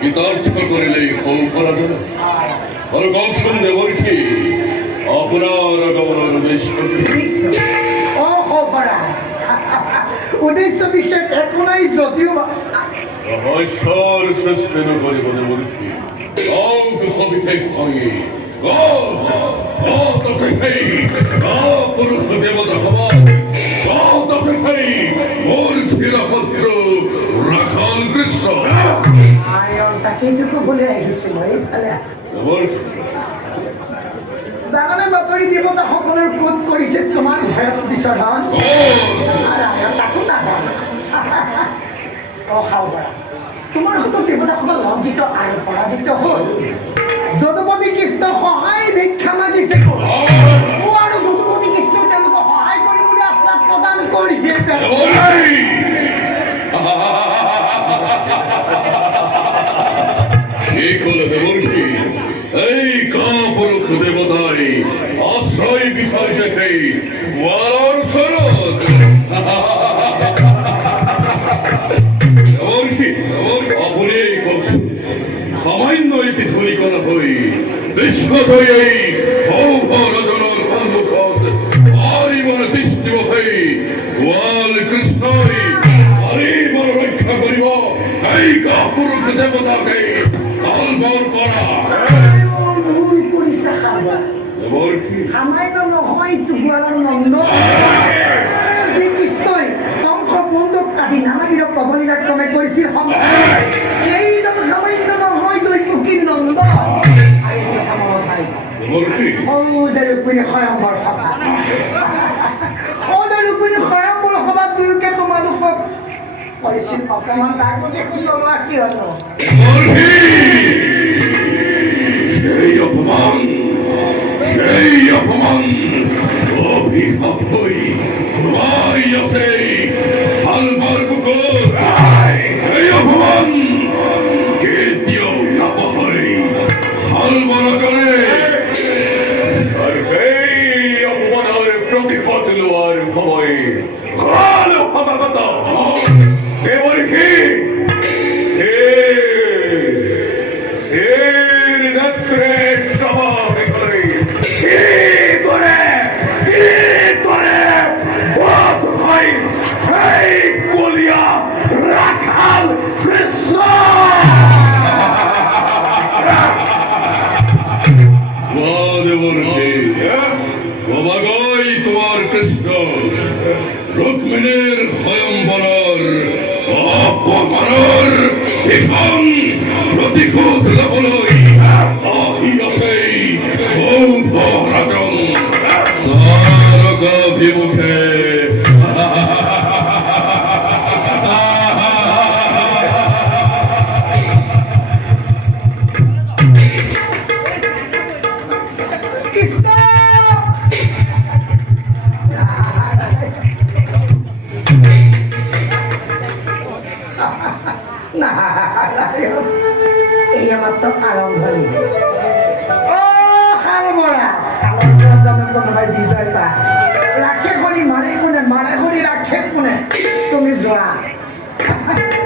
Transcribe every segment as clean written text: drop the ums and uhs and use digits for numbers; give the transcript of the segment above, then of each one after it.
কৃতার্থ করিলেই ফল করা যাবে। আর কৌশল দেবরকে আপনার আগমনের উদ্দেশ্য উদ্দেশ্য বিশেষ একো নাই, যদিও রহস্যর সৃষ্টি করিব দেবরকে অবিবেক ভঙ্গে পুরুষ দেবতা হবার মোর শিরপত্র রাখাল কৃষ্ণ তাকেইটুকু বলে আহিছিল এইফালে জানানে বাতৰি দেৱতা সকলৰ কোট কৰিছে তোমাৰ ভয়ত বিচৰণ তাকো নাজানো। তোমাৰ হাতত দেৱতাসকল লজ্জিত আৰু পৰাজিত হ'ল। যদুপতি কৃষ্ণ সহায় ভিক্ষা মাগিছে আৰু যদুপতি কৃষ্ণ তেওঁলোকক সহায় কৰিবলৈ আশ্বাস প্ৰদান কৰিছে। এই কাপুরুষ দেবতাই আশ্রয় বিষয় শেখে ওয়ার শরৎ অপরে সামান্য এটি ধরি করা হই বিশ্বজয়ী রজনের সম্মুখত আরিবন দৃষ্টি হই গোয়াল কৃষ্ণই আরিবন রক্ষা করিব এই কাপুরুষ দেবতাকে অলবল করা। সামান্য নহয় গোৱালৰ নন্দ যি কৃষ্ণই কংস বন্দুক আদি নানাবিধ প্ৰবলীলাক্ৰমে কৰিছিল। সেইজন সামান্য নহয় দৈমুখী নন্দ ৰুক্মিণী স্বয়ম্বৰ সভা ৰুক্মিণী স্বয়ম্বৰ সভা দুয়োকে তোমালোকক কৰিছিল অপমান। তাৰ প্ৰতি সুন্দৰ কি হ'ল সেই অপমান অভিশাপ হই তোমায় আছে হালবার বুকুর সেই অপমান কেতিয়াও নাপাহৰে হালবার জনে আর সেই অপমানের প্রতিপদ লোৱাৰ সময় ভাল সমাগত কেৱল কি নেত্রে রাখাল কৃষ্ণ তোমার কৃষ্ণ রুক্মিণীর স্বয়ম্বরের অপমানের এখন প্রতিশোধ লবলৈ আহিছে রাজন তারকাভিমুখে। এই আমার তো আরম্ভণি কোনোবাই বিজয় পা রাখে খনি মারে খনি রাখে কোনে তুমি যোৱা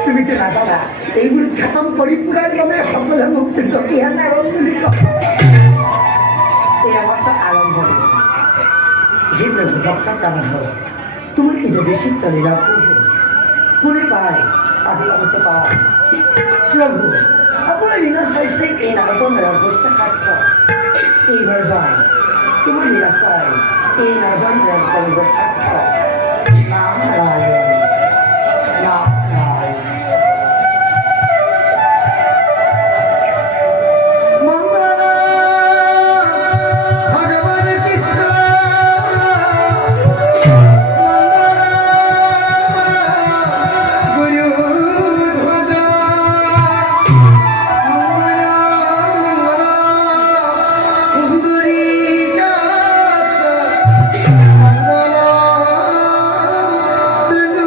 তুমি তো নাজানা এইবোৰ খতম কৰি পুরার নামে সকলে মুক্তি টকিয়া নারণ বুলি কয়। এই আমার তো আরম্ভণি হে প্রভু রক্ষার কারণ হল তোমার কি যে বেশি তলীলা কোনে পায় আদি অন্ত পায়। প্রভু আপোনাৰ লীলা চাইছে এই নামতো মেৰৰ বৈশ্য কাৰ্য এইবাৰ যায় তোমাৰ লীলা চাই এই নাজন মেৰ কৰিব কাৰ্য নাম নাৰায়ণ নাম নাৰায়ণ। The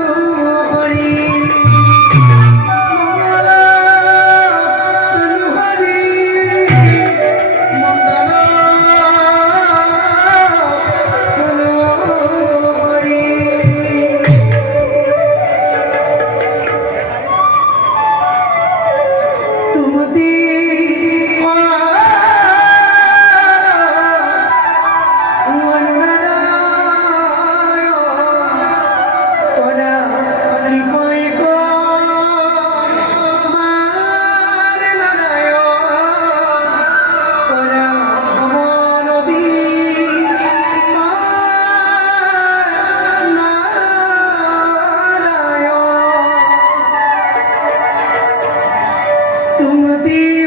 তুমতি